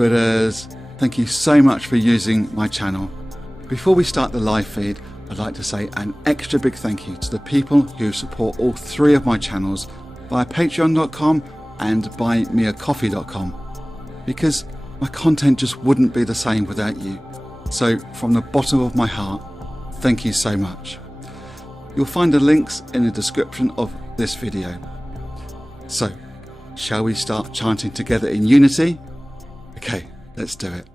Buddhas. Thank you so much for using my channel. Before we start the live feed, I'd like to say an extra big thank you to the people who support all three of my channels via patreon.com and buymeacoffee.com, because my content just wouldn't be the same without you. So from the bottom of my heart, thank you so much. You'll find the links in the description of this video. So, shall we start chanting together in unity? Okay, let's do it.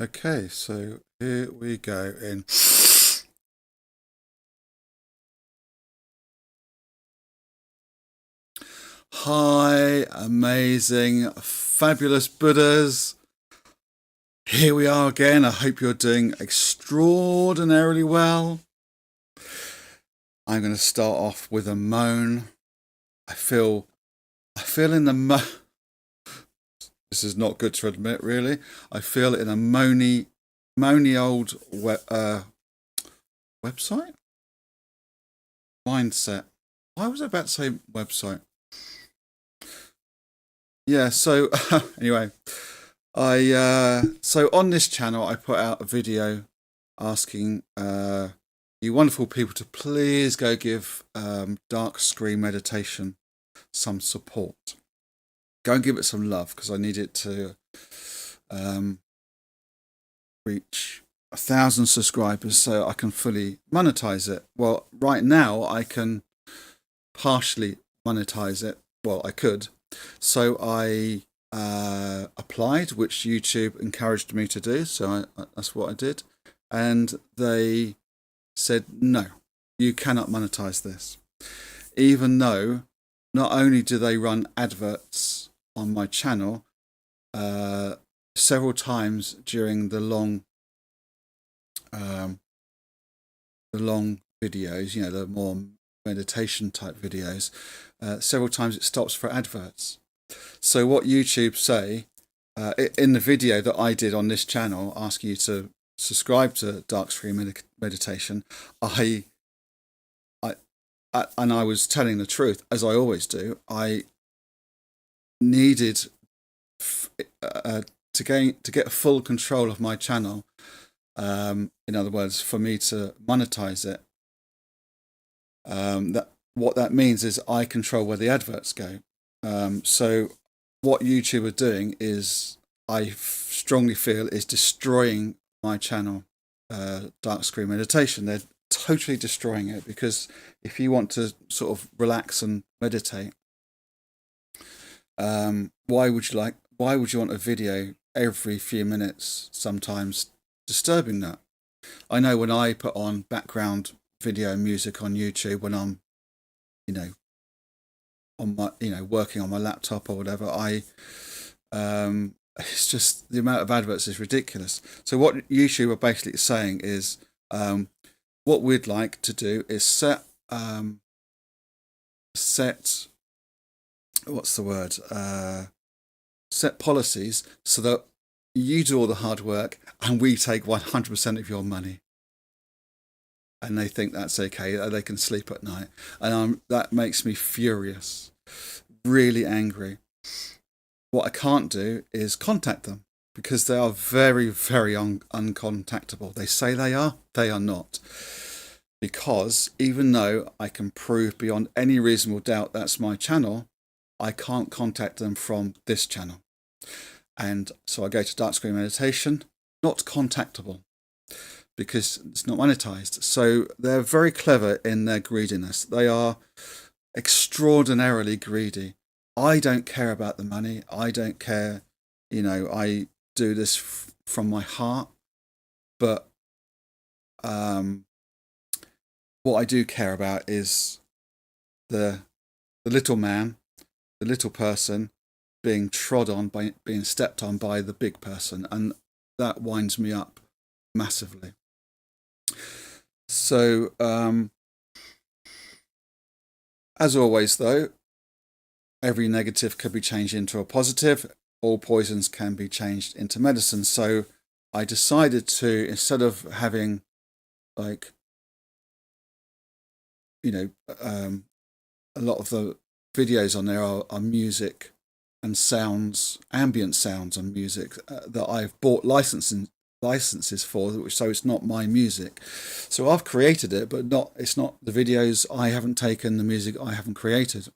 Okay, so here we go in. Hi, amazing, fabulous Buddhas. Here we are again. I hope you're doing extraordinarily well. I'm going to start off with a moan. I feel in the this is not good to admit, really. I feel in a moany old website? Mindset. Why was I about to say website? Yeah, so anyway, so on this channel I put out a video asking you wonderful people to please go give dark screen meditation some support. Go and give it some love, because I need it to reach 1,000 subscribers so I can fully monetize it. Well, right now I can partially monetize it. Well, I could. So I applied, which YouTube encouraged me to do. So that's what I did. And they said, no, you cannot monetize this. Even though not only do they run adverts on my channel several times during the long videos, you know, the more meditation type videos, several times it stops for adverts. So what YouTube say in the video that I did on this channel, asking you to subscribe to dark screen meditation, and I was telling the truth, as I always do. I needed to get full control of my channel. In other words, for me to monetize it. What that means is I control where the adverts go. So what YouTube are doing is, I strongly feel, is destroying my channel, Dark Screen Meditation. They're totally destroying it, because if you want to sort of relax and meditate, why would you want a video every few minutes, sometimes disturbing that? I know when I put on background video music on YouTube when I'm, you know, on my, you know, working on my laptop or whatever, it's just the amount of adverts is ridiculous. So what YouTube are basically saying is, what we'd like to do is set what's the word? Set policies so that you do all the hard work and we take 100% of your money. And they think that's okay. They can sleep at night. And that makes me furious, really angry. What I can't do is contact them, because they are very, very uncontactable. They say they are not. Because even though I can prove beyond any reasonable doubt that's my channel, I can't contact them from this channel. And so I go to Dark Screen Meditation, not contactable, because it's not monetized. So they're very clever in their greediness. They are extraordinarily greedy. I don't care about the money. I don't care. You know, I do this from my heart. But what I do care about is the little man, the little person being trod on, by being stepped on by the big person. And that winds me up massively. So, as always, though, every negative could be changed into a positive. All poisons can be changed into medicine. So I decided to, instead of having like a lot of the videos on there are music and sounds, ambient sounds and music that I've bought licenses for, so it's not my music. So I've created it, but it's not the videos I haven't taken, the music I haven't created.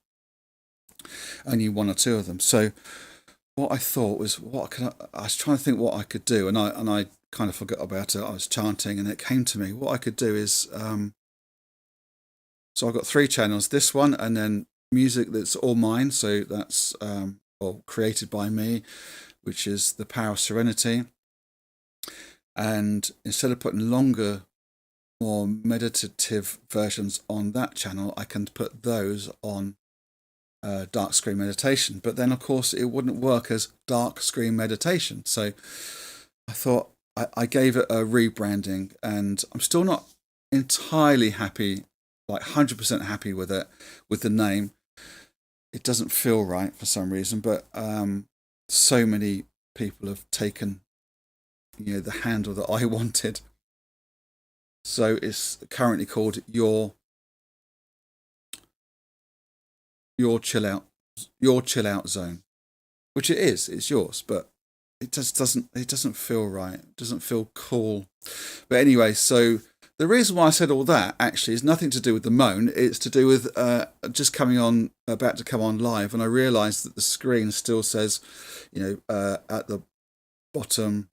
Only one or two of them. So what I thought was, I was trying to think what I could do, and I kind of forgot about it. I was chanting, and it came to me. What I could do is, so I've got 3 channels. This one, and then music that's all mine. So that's created by me, which is the Power of Serenity. And instead of putting longer, more meditative versions on that channel, I can put those on dark screen meditation. But then, of course, it wouldn't work as dark screen meditation. So I thought I gave it a rebranding, and I'm still not entirely happy, like 100% happy with it, with the name. It doesn't feel right for some reason, but so many people have taken the handle that I wanted. So it's currently called Your Chill Out Zone, which it is. It's yours, but it just doesn't feel right. It doesn't feel cool. But anyway, so the reason why I said all that actually is nothing to do with the moan. It's to do with just about to come on live, and I realised that the screen still says, at the bottom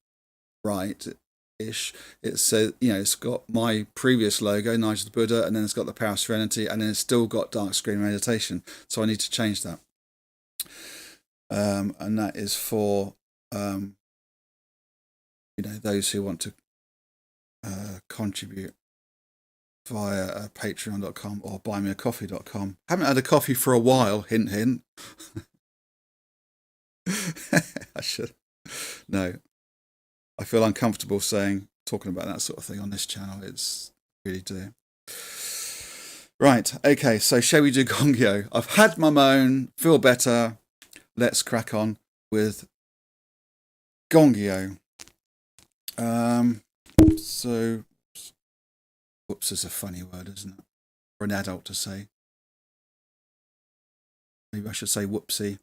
right-ish, it says, it's got my previous logo, Nigel the Buddha, and then it's got the Power of Serenity, and then it's still got dark screen meditation. So I need to change that. And that is for those who want to contribute via patreon.com or buymeacoffee.com. Haven't had a coffee for a while, hint hint. I should. No. I feel uncomfortable talking about that sort of thing on this channel. It's really do. Right, okay, so shall we do Gongyo? I've had my moan, feel better. Let's crack on with Gongyo. So, whoops is a funny word, isn't it? For an adult to say. Maybe I should say whoopsie.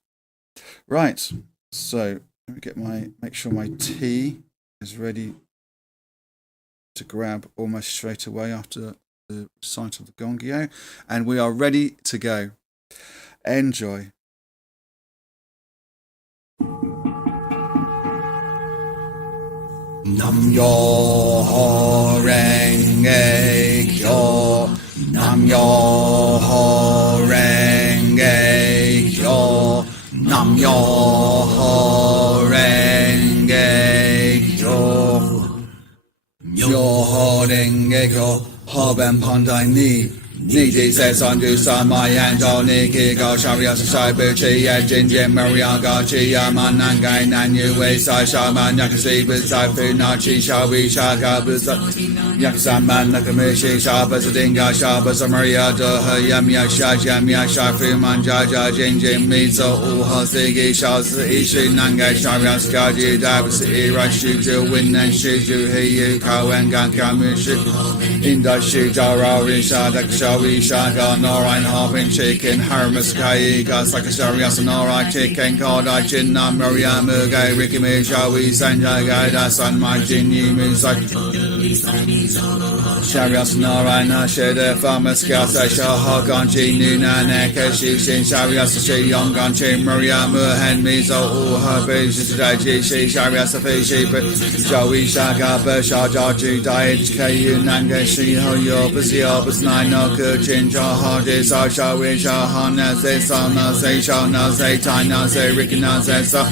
Right, so let me make sure my tea is ready to grab almost straight away after the sight of the Gongyo, and we are ready to go. Enjoy. Nam Myoho Renge Kyo, Nam Myoho Renge Kyo, Nam Myoho Renge Kyo, Myoho Renge Kyo, Hoben Pandai Ni. Niji says undo Samayan Niki Go Sharia Sai Buchi Yajin Jim Maria Gachi Yamanangai Nanyu Wei Sai Shaman Yakasi Bizai Funachi Shawi Shaka Bizai Yaksaman Nakamishi Shabas Dinga Shabas Maria Doha Yamya Shajamya Shafi Manjaja Jinjim Mizo Uha Sigi Shas Ishi Nangai Sharia Skaji Davas Ira Shuju Win and Shuju Hiyu Kawengan Kamishi Inda Shujara Risha we Shaka Norain Harpin Chicken Hermes Kaiga Sakashari Asanora Chicken Koda Jinna Maria Mugai Ricky Mishawi Sanjay Gaida San My Jinny Muzak Sharias Narayana Shede Farmers Kasa Shahaganji Nuna Nekashi Shin Sharias Shi Yonganchi Maria Muhan Mizo Uha Bishi Shi Sharias Fishi Shawi Shaka Beshajaji Daich Kayu Nanga Shi Hoyo Bizio Biznino Kuchinja Hadi Sasha Wisha Hana Se Sana Se Shana Se Taina Se Rikina Se Sa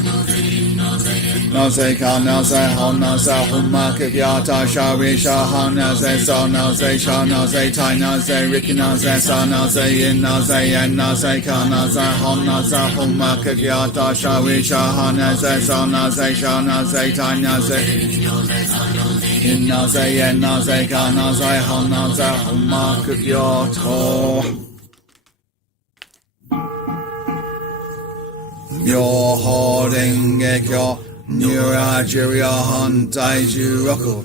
No Se Kana Se Hona Se Huma Kivyata Shawisha Hana Se Sana Se Shana Se Taina Se Rikina Se Sana Se Inna Se Enna Se Kana Se Hona Se Huma Kivyata Shawisha Hana Se Sana Se Shana Se Taina Se Inna Se Enna Se Kana Se Hona Se Huma Kivyata Myoho Renge Kyo Nura Jirya Han Daiju Roku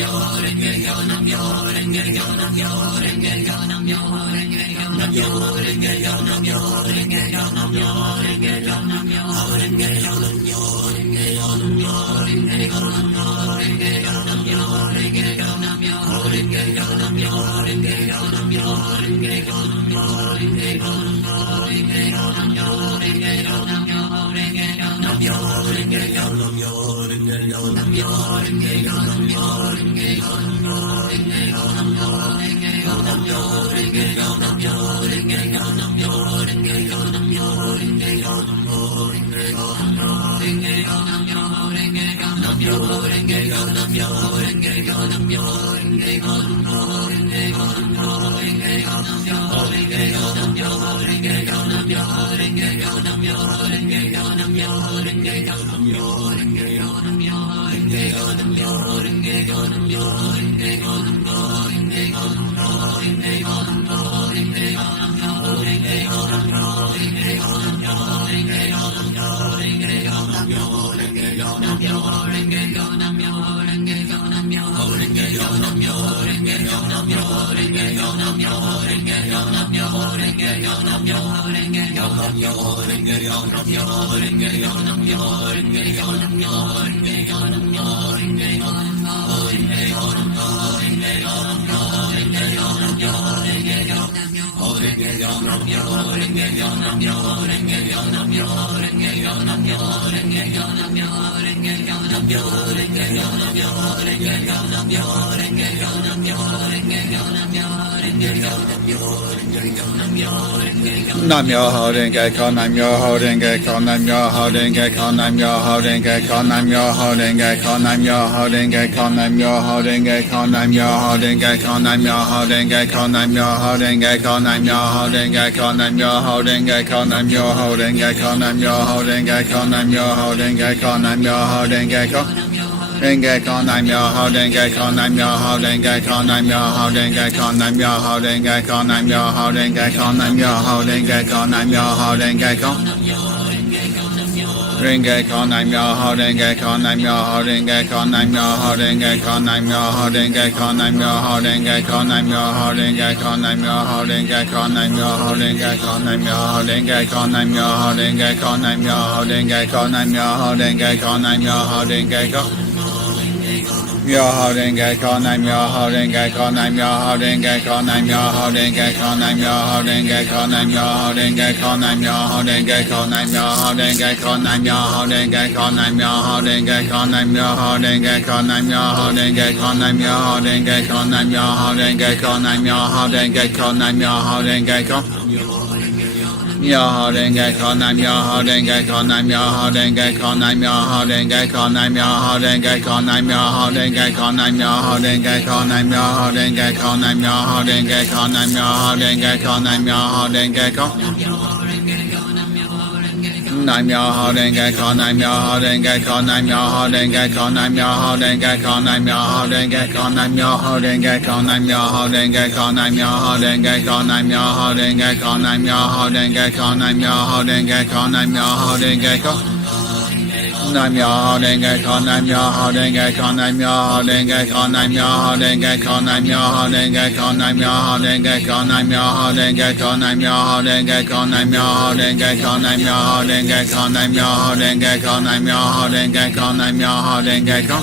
Nam Myoho Renge Kyo, Nam Myoho Renge Kyo, Nam Myoho Renge Kyo, Nam Myoho Renge Kyo, Nam Myoho Renge Kyo, Nam Myoho Renge Kyo, Nam Myoho Renge Kyo, Nam Myoho Renge Kyo, Nam Myoho Renge Kyo, Nam Myoho Renge Kyo, Nam Myoho Renge Kyo, Nam Myoho Renge Kyo, Nam Myoho Renge Kyo, Nam Myoho Renge Kyo, Nam Myoho Renge Kyo, Nam Myoho Renge Kyo. Renge Kyo, Nam Myoho Renge Kyo, Nam Myoho Renge Kyo, Nam Myoho Renge Kyo, Nam Myoho Renge Kyo, Nam Myoho Renge Kyo, Nam Myoho Renge Kyo, Nam Myoho Renge Kyo. Renge Kyo, Nam Myoho Renge Kyo, Nam Myoho Renge Kyo, Nam Myoho Renge Kyo, Nam Myoho Renge Kyo, Nam Myoho Renge Kyo, Nam Myoho Renge Kyo, Nam Myoho Renge Kyo, Nam Myoho Renge Kyo, Nam Myoho Renge Kyo, Nam Myoho Renge Kyo, Nam Myoho Renge Kyo, Nam Myoho Renge Kyo, Nam Myoho Renge Kyo. Myoho Renge Kyo, Nam Myoho Renge Kyo, Nam Myoho Renge Kyo, Nam Myoho Renge Kyo, Nam Myoho Renge Kyo, Nam Myoho Renge Kyo, Nam Myoho Renge Kyo, Nam Myoho Renge Kyo, Nam Myoho Renge Kyo, Nam Myoho Renge Kyo, Nam Myoho Renge Kyo, Nam Myoho Renge Kyo, Nam Myoho Renge Kyo, Nam Myoho Renge Kyo, Nam Myoho Renge Kyo, Nam Myoho Renge Kyo. Myoho Renge Kyo, Nam Myoho Renge Kyo, Nam Myoho Renge Kyo, Nam Myoho Renge Kyo, Nam Myoho Renge Kyo, Nam Myoho Renge Kyo, Nam Myoho Renge Kyo, Nam Myoho Renge Kyo, Nam Myoho Renge Kyo, Nam Myoho Renge Kyo, Nam Myoho Renge Kyo. Nam Myoho Renge Kyo, Nam Myoho Renge Kyo, Nam Myoho Renge Kyo, Nam Myoho Renge Kyo, Nam Myoho Renge Kyo, Nam Myoho Renge Kyo, Nam Myoho Renge Kyo, Nam Myoho Renge Kyo, Nam Myoho Renge Kyo, Nam Myoho Renge Kyo, Nam Myoho Renge Kyo, Nam Myoho Renge Kyo. Nam Myoho Renge Kyo, Nam Myoho Renge Kyo, Nam Myoho Renge Kyo, Nam Myoho Renge Kyo, Nam Myoho Renge Kyo, Nam Myoho Renge Kyo, Nam Myoho Renge Kyo, Nam Myoho Renge Kyo, Nam Myoho Renge Kyo, Nam Myoho Renge Kyo, Nam Myoho Renge Kyo, Nam Myoho Renge Kyo, Nam Myoho Renge Kyo.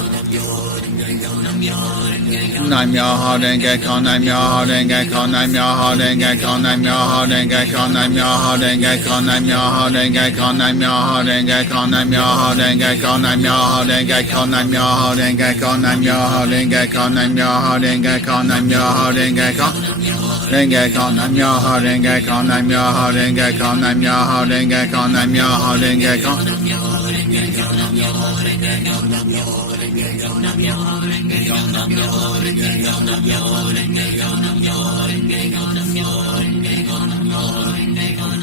Nam Myoho Renge Kyo, Nam Myoho Renge Kyo, Nam Myoho Renge Kyo, Nam Myoho Renge Kyo, Nam Myoho Renge Kyo, Nam Myoho Renge Kyo, Nam Myoho Renge Kyo, Nam Myoho Renge Kyo, Nam Myoho Renge Kyo, Nam Myoho Renge Kyo, Nam Myoho Renge Kyo, Nam Myoho Renge Kyo, Nam Myoho Renge Kyo. Renge Kyo, Nam Myoho Renge Kyo, Nam Myoho Renge Kyo, Nam Myoho Renge Kyo, Nam Myoho Renge Kyo.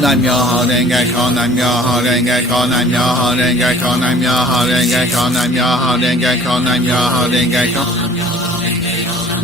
Nam Myoho Renge Kyo, Nam Myoho Renge Kyo, Nam Myoho Renge Kyo, Nam Myoho Renge Kyo, Nam Myoho Renge Kyo, Nam Myoho Renge Kyo.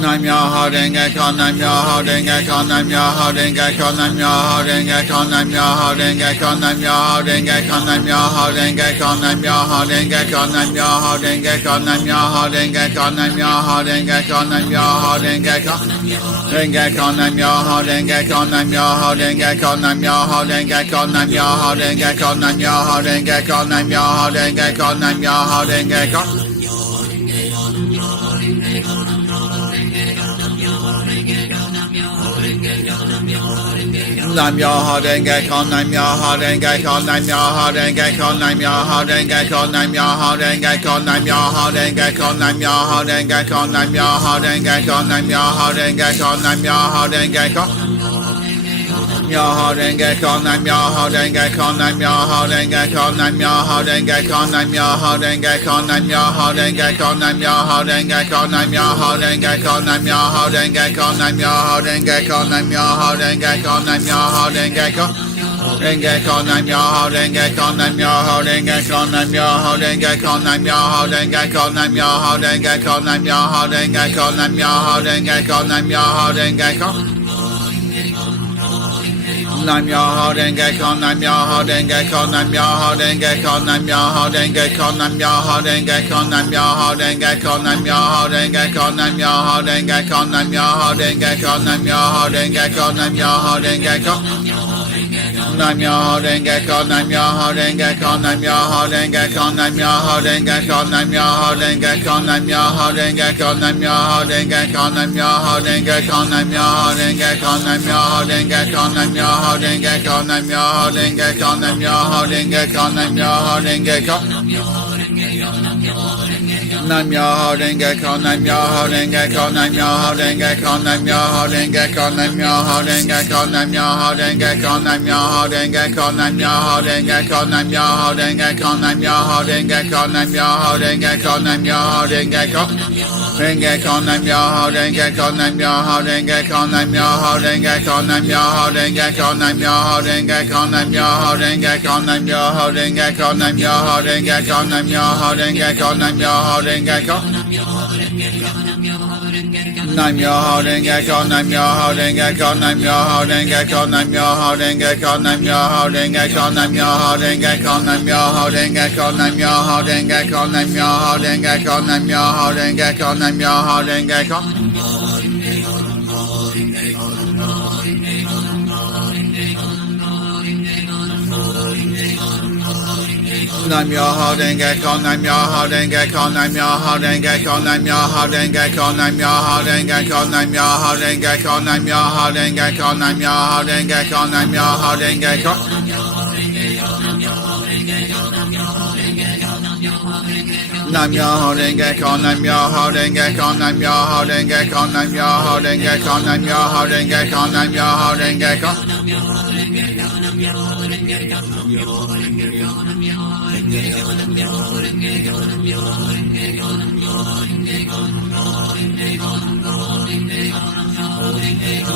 Nam Myoho Renge Kyo, Nam Myoho Renge Kyo, Nam Myoho Renge Kyo, Nam Myoho Renge Kyo, Nam Myoho Renge Kyo, Nam Myoho Renge Kyo, Nam Myoho Renge Kyo, Nam Myoho Renge Kyo, Nam Myoho Renge Kyo, Nam Myoho Renge Kyo, Nam Myoho Renge Kyo, Nam Myoho Renge Kyo, Renge Kyo, Nam Myoho Renge Kyo, Nam Myoho Renge Kyo, Nam Myoho Renge Kyo, Nam Myoho Renge Kyo, Nam Myoho Renge Kyo, Nam Myoho Renge Kyo, Nam Myoho Renge Kyo. Nam Myoho Renge Kyo, Nam Myoho Renge Kyo, Nam Myoho Renge Kyo, Nam Myoho Renge Kyo, Nam Myoho Renge Kyo, Nam Myoho Renge Kyo, Nam Myoho Renge Kyo, Nam Myoho Renge Kyo, Nam Myoho Renge Kyo, Nam Myoho Renge Kyo. Myoho Renge Kyo, Nam Myoho Renge Kyo, Nam Myoho Renge Kyo, Nam Myoho Renge Kyo, Nam Myoho Renge Kyo, Nam Myoho Renge Kyo, Nam Myoho Renge Kyo, Nam Myoho Renge Kyo, Nam Myoho Renge Kyo, Nam Myoho Renge Kyo, Nam Myoho Renge Kyo, Nam Myoho Renge Kyo. Renge Kyo, Nam Myoho Renge Kyo, Nam Myoho Renge Kyo, Nam Myoho Renge Kyo, Nam Myoho Renge Kyo, Nam Myoho Renge Kyo, Nam Myoho Renge Kyo, Nam Myoho Renge Kyo, Nam Myoho Renge Kyo. Nam Myoho Renge Kyo, Nam Myoho Renge Kyo, Nam Myoho Renge Kyo, Nam Myoho Renge Kyo, Nam Myoho Renge Kyo, Nam Myoho Renge Kyo, Nam Myoho Renge Kyo, Nam Myoho Renge Kyo, Nam Myoho Renge Kyo, Nam Myoho Renge Kyo, Nam Myoho Renge Kyo. Nam Myoho Renge Kyo, Nam Myoho Renge Kyo, Nam Myoho Renge Kyo, Nam Myoho Renge Kyo, Nam Myoho Renge Kyo, Nam Myoho Renge Kyo, Nam Myoho Renge Kyo, Nam Myoho Renge Kyo, Nam Myoho Renge Kyo, Nam Myoho Renge Kyo, Nam Myoho Renge Kyo, Nam Myoho Renge Kyo, Nam Myoho Renge Kyo, Nam Myoho Renge Kyo. Nam Myoho Renge Kyo, Nam Myoho Renge Kyo, Nam Myoho Renge Kyo, Nam Myoho Renge Kyo, Nam Myoho Renge Kyo, Nam Myoho Renge Kyo, Nam Myoho Renge Kyo, Nam Myoho Renge Kyo, Nam Myoho Renge Kyo, Nam Myoho Renge Kyo, Nam Myoho Renge Kyo, Nam Myoho Renge Kyo. Renge Kyo, Nam Myoho Renge Kyo, Nam Myoho Renge Kyo, Nam Myoho Renge Kyo, Nam Myoho Renge Kyo, Nam Myoho Renge Kyo, Nam Myoho Renge Kyo, Nam Myoho Renge Kyo, Nam Myoho Renge Kyo, Nam Myoho Renge Kyo, Nam Myoho Renge Kyo. Nam Myoho Renge Kyo, Nam Myoho Renge Kyo, Nam Myoho Renge Kyo, Nam Myoho Renge Kyo, Nam Myoho Renge Kyo, Nam Myoho Renge Kyo, Nam Myoho Renge Kyo, Nam Myoho Renge Kyo, Nam Myoho Renge Kyo, Nam Myoho Renge Kyo, Nam Myoho Renge Kyo. Nam Myoho Renge Kyo, Nam Myoho Renge Kyo, Nam Myoho Renge Kyo, Nam Myoho Renge Kyo, Nam Myoho Renge Kyo, Nam Myoho Renge Kyo, Nam Myoho Renge Kyo, Nam Myoho Renge Kyo, Nam Myoho Renge Kyo. Nam Myoho Renge Kyo, Nam Myoho Renge Kyo, Nam Myoho Renge Kyo, Nam Myoho Renge Kyo, Nam Myoho Renge Kyo, Nam Myoho Renge Kyo.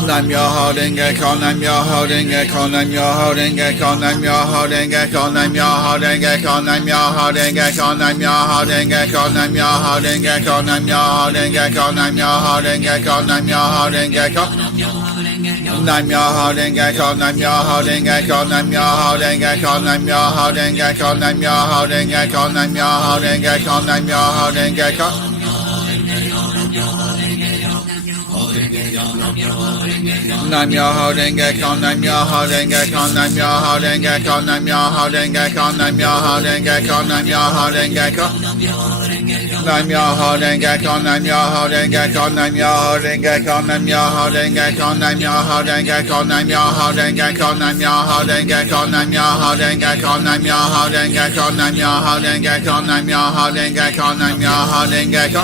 Nam Myoho Renge Kyo, Nam Myoho Renge Kyo, Nam Myoho Renge Kyo, Nam Myoho Renge Kyo, Nam Myoho Renge Kyo, Nam Myoho Renge Kyo, Nam Myoho Renge Kyo, Nam Myoho Renge Kyo, Nam Myoho Renge Kyo, Nam Myoho Renge Kyo, Nam Myoho Renge Kyo. Nam Myoho Renge Kyo, Nam Myoho Renge Kyo, Nam Myoho Renge Kyo, Nam Myoho Renge Kyo, Nam Myoho Renge Kyo, Nam Myoho Renge Kyo, Nam Myoho Renge Kyo. Nam Myoho Renge Kyo, Nam Myoho Renge Kyo, Nam Myoho Renge Kyo, Nam Myoho Renge Kyo, Nam Myoho Renge Kyo, Nam Myoho Renge Kyo. Nam Myoho Renge Kyo, Nam Myoho Renge Kyo, Nam Myoho Renge Kyo, Nam Myoho Renge Kyo, Nam Myoho Renge Kyo, Nam Myoho Renge Kyo, Nam Myoho Renge Kyo, Nam Myoho Renge Kyo, Nam Myoho Renge Kyo, Nam Myoho Renge Kyo, Nam Myoho Renge Kyo, Nam Myoho Renge Kyo.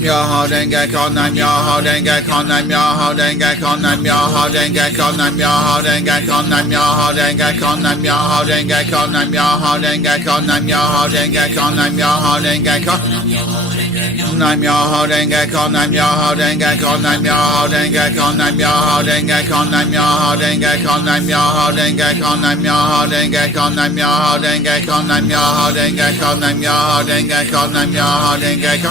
Myoho Renge Kyo, Nam Myoho Renge Kyo, Nam Myoho Renge Kyo, Nam Myoho Renge Kyo, Nam Myoho Renge Kyo, Nam Myoho Renge Kyo, Nam Myoho Renge Kyo, Nam Myoho Renge Kyo, Nam Myoho Renge Kyo, Nam Myoho Renge Kyo. Nam Myoho Renge Kyo, Nam Myoho Renge Kyo, Nam Myoho Renge Kyo, Nam Myoho Renge Kyo, Nam Myoho Renge Kyo, Nam Myoho Renge Kyo, Nam Myoho Renge Kyo, Nam Myoho Renge Kyo, Nam Myoho Renge Kyo, Nam Myoho Renge Kyo, Nam Myoho Renge Kyo.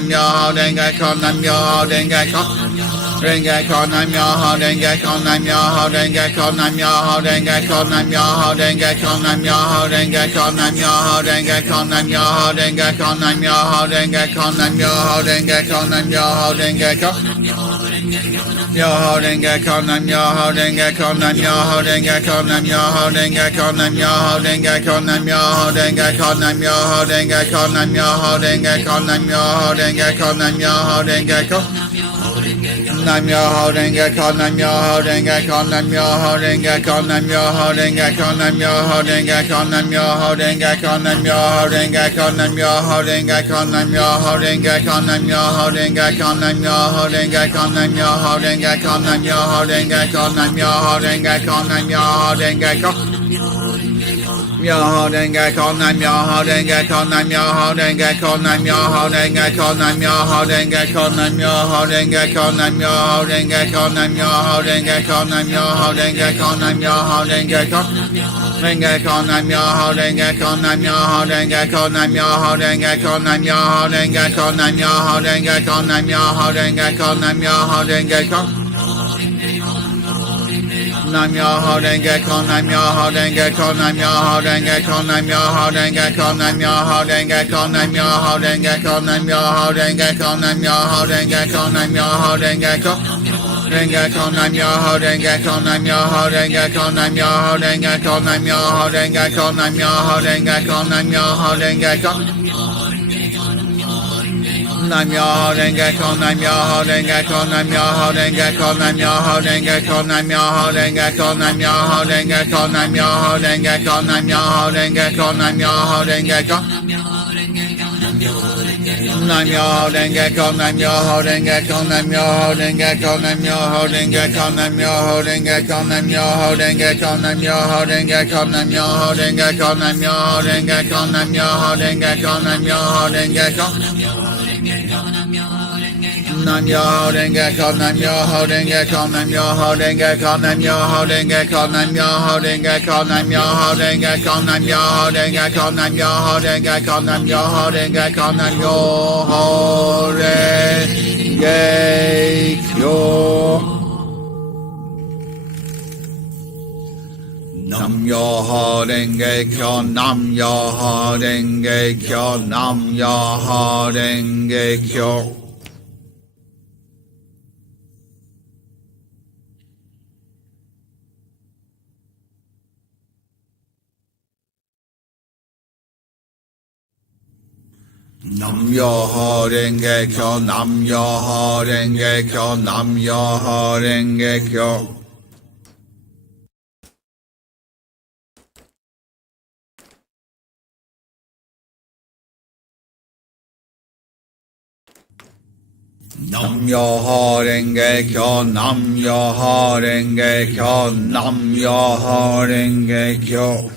Nam Myoho Renge Kyo, Nam Myoho Renge Kyo. Renge Kyo, Nam Myoho Renge Kyo, Nam Myoho Renge Kyo, Nam Myoho Renge Kyo, Nam Myoho Renge Kyo, Nam Myoho Renge Kyo, Nam Myoho Renge Kyo, Nam Myoho Renge Kyo, Nam Myoho Renge Kyo, Nam Myoho Renge Kyo, Nam Myoho Renge Kyo. Myoho Renge Kyo, Nam Myoho Renge Kyo, Nam Myoho Renge Kyo, Nam Myoho Renge Kyo, Nam Myoho Renge Kyo, Nam Myoho Renge Kyo, Nam Myoho Renge Kyo, Nam Myoho Renge Kyo, Nam Myoho Renge Kyo, Nam Myoho Renge Kyo. Nam Myoho Renge Kyo, Nam Myoho Renge Kyo, Nam Myoho Renge Kyo, Nam Myoho Renge Kyo, Nam Myoho Renge Kyo, Nam Myoho Renge Kyo, Nam Myoho Renge Kyo, Nam Myoho Renge Kyo, Nam Myoho Renge Kyo, Nam Myoho Renge Kyo, Nam Myoho Renge Kyo, Nam Myoho Renge Kyo, Nam Myoho Renge Kyo, Nam Myoho Renge Kyo, Nam Myoho Renge Kyo. Myoho Renge Kyo, Nam Myoho Renge Kyo, Nam Myoho Renge Kyo, Nam Myoho Renge Kyo, Nam Myoho Renge Kyo, Nam Myoho Renge Kyo, Nam Myoho Renge Kyo, Nam Myoho Renge Kyo, Nam Myoho Renge Kyo, Nam Myoho Renge Kyo. Renge Kyo, Nam Myoho Renge Kyo, Nam Myoho Renge Kyo, Nam Myoho Renge Kyo, Nam Myoho Renge Kyo, Nam Myoho Renge Kyo, Nam Myoho Renge Kyo, Nam Myoho Renge Kyo. Nam Myoho Renge Kyo, Nam Myoho Renge Kyo, Nam Myoho Renge Kyo, Nam Myoho Renge Kyo, Nam Myoho Renge Kyo, Nam Myoho Renge Kyo, Nam Myoho Renge Kyo, Nam Myoho Renge Kyo, Nam Myoho Renge Kyo. Renge Kyo, Nam Myoho Renge Kyo, Nam Myoho Renge Kyo, Nam Myoho Renge Kyo, Nam Myoho Renge Kyo, Nam Myoho Renge Kyo, Nam Myoho Renge Kyo. Nam Myoho Renge Kyo, Nam Myoho Renge Kyo, Nam Myoho Renge Kyo, Nam Myoho Renge Kyo, Nam Myoho Renge Kyo, Nam Myoho Renge Kyo, Nam Myoho Renge Kyo, Nam Myoho Renge Kyo, Nam Myoho Renge Kyo. Nam Myoho Renge Kyo, Nam Myoho Renge Kyo, Nam Myoho Renge Kyo, Nam Myoho Renge Kyo, Nam Myoho Renge Kyo, Nam Myoho Renge Kyo, Nam Myoho Renge Kyo, Nam Myoho Renge Kyo, Nam Myoho Renge Kyo, Nam Myoho Renge Kyo, Nam Myoho Renge Kyo. Nam Myoho Renge Kyo, Nam Myoho Renge Kyo, Nam Myoho Renge Kyo, Nam Myoho Renge Kyo, Nam Myoho Renge Kyo, Nam Myoho Renge Kyo, Nam Myoho Renge Kyo, Nam Myoho Renge Kyo, Nam Myoho Renge Kyo, Nam Myoho Renge Kyo. Nam Myoho Renge Kyo, Nam Myoho Renge Kyo, Nam Myoho Renge Kyo. Nam Myoho Renge Kyo, Nam Myoho Renge Kyo, Nam Myoho Renge Kyo. Nam Myoho Renge Kyo, Nam Myoho Renge Kyo, Nam Myoho Renge Kyo.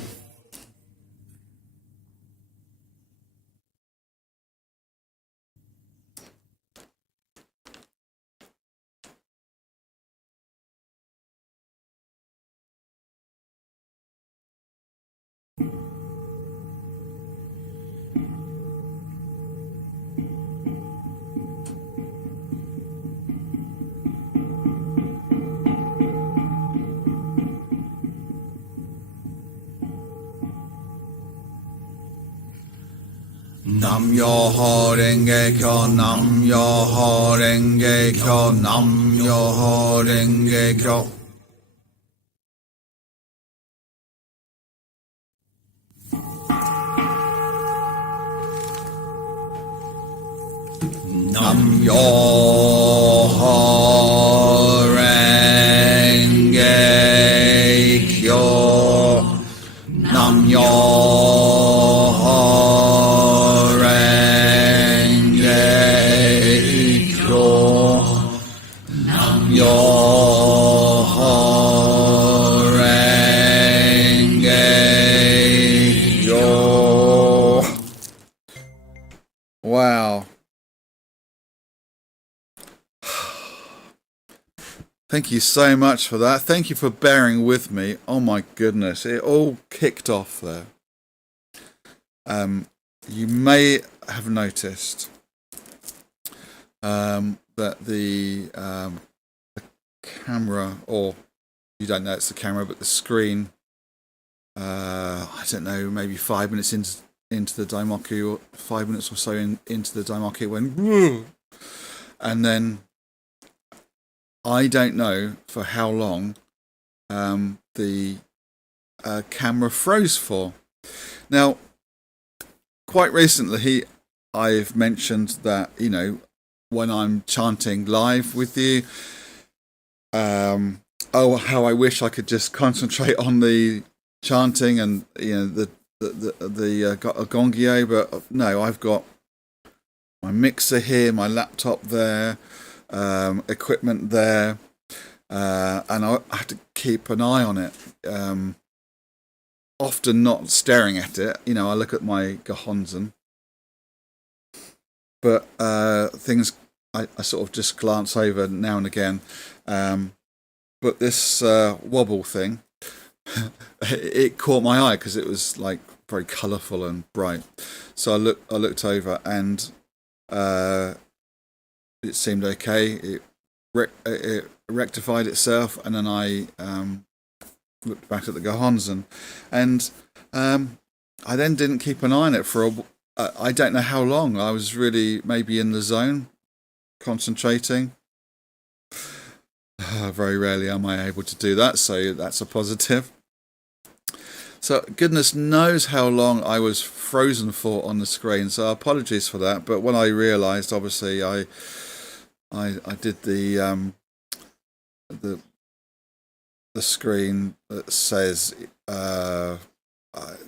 Nam Myoho Renge Kyo, Nam Myoho Renge Kyo, Nam Myoho Renge Kyo. Nam Myoho Renge Kyo, Nam Myoho Renge Kyo, Nam Myoho Renge Kyo. Wow. Thank you so much for that. Thank you for bearing with me. Oh my goodness, it all kicked off there. You may have noticed that the camera, or you don't know it's the camera, but the screen, I don't know, maybe 5 minutes into the Daimoku, or 5 minutes or so into the Daimoku, it went woo, and then I don't know for how long the camera froze for. Now, quite recently, I've mentioned that, you know, when I'm chanting live with you, how I wish I could just concentrate on the chanting and, you know, the Gongyo, but no, I've got my mixer here, my laptop there, equipment there, and I have to keep an eye on it. Often not staring at it, you know, I look at my Gohonzon, but things I sort of just glance over now and again. But this wobble thing, it caught my eye because it was like very colourful and bright. So I looked over, and it seemed okay. It rectified itself, and then I looked back at the Gohonzon, and I then didn't keep an eye on it for I don't know how long. I was really maybe in the zone, concentrating. Very rarely am I able to do that, so that's a positive. So goodness knows how long I was frozen for on the screen, so apologies for that. But when I realised, obviously, I did the screen that says, I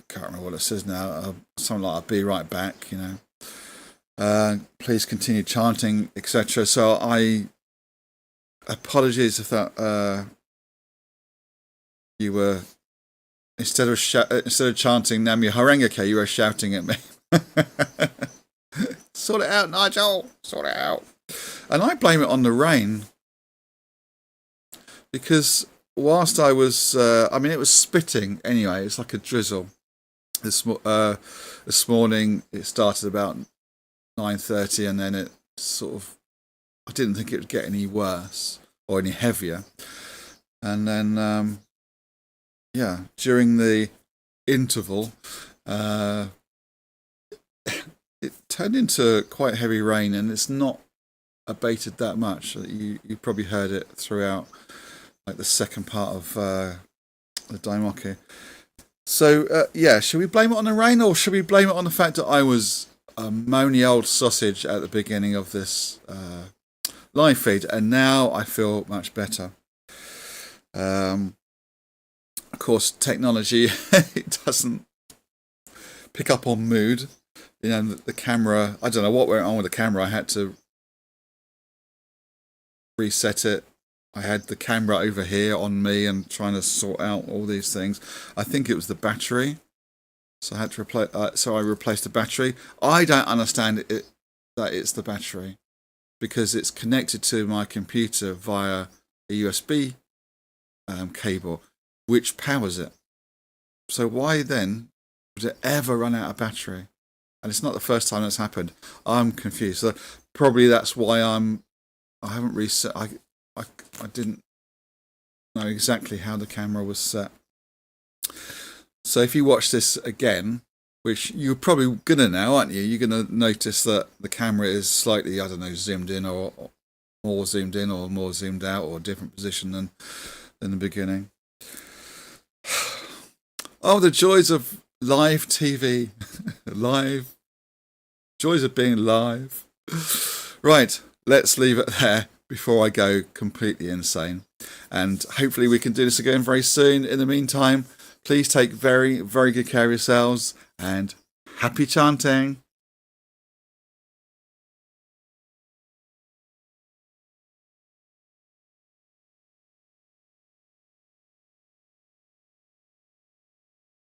can't remember what it says now, something like, I'll be right back, you know. Please continue chanting, etc. So apologies if that you were, instead of chanting Nam Myoho Renge Kyo, you were shouting at me. Sort it out, Nigel. Sort it out. And I blame it on the rain, because whilst I was, it was spitting anyway. It's like a drizzle. This morning it started about 9:30, and then it sort of, I didn't think it would get any worse or any heavier. And then, during the interval, it turned into quite heavy rain, and it's not abated that much. You probably heard it throughout, like the second part of the Daimoku. So, should we blame it on the rain, or should we blame it on the fact that I was a moany old sausage at the beginning of this live feed, and now I feel much better? Of course, technology, it doesn't pick up on mood. You know, the camera, I don't know what went on with the camera. I had to reset it. I had the camera over here on me and trying to sort out all these things. I think it was the battery. So I had to replace. I replaced the battery. I don't understand it that it's the battery, because it's connected to my computer via a USB cable, which powers it. So why then would it ever run out of battery? And it's not the first time that's happened. I'm confused. So probably that's why I haven't reset. I didn't know exactly how the camera was set. So if you watch this again, which you're probably gonna now, aren't you? You're gonna notice that the camera is slightly, I don't know, zoomed in or more zoomed in or more zoomed out, or a different position than in the beginning. Oh, the joys of live TV. Joys of being live. Right, let's leave it there before I go completely insane. And hopefully we can do this again very soon. In the meantime, please take very, very good care of yourselves, and happy chanting.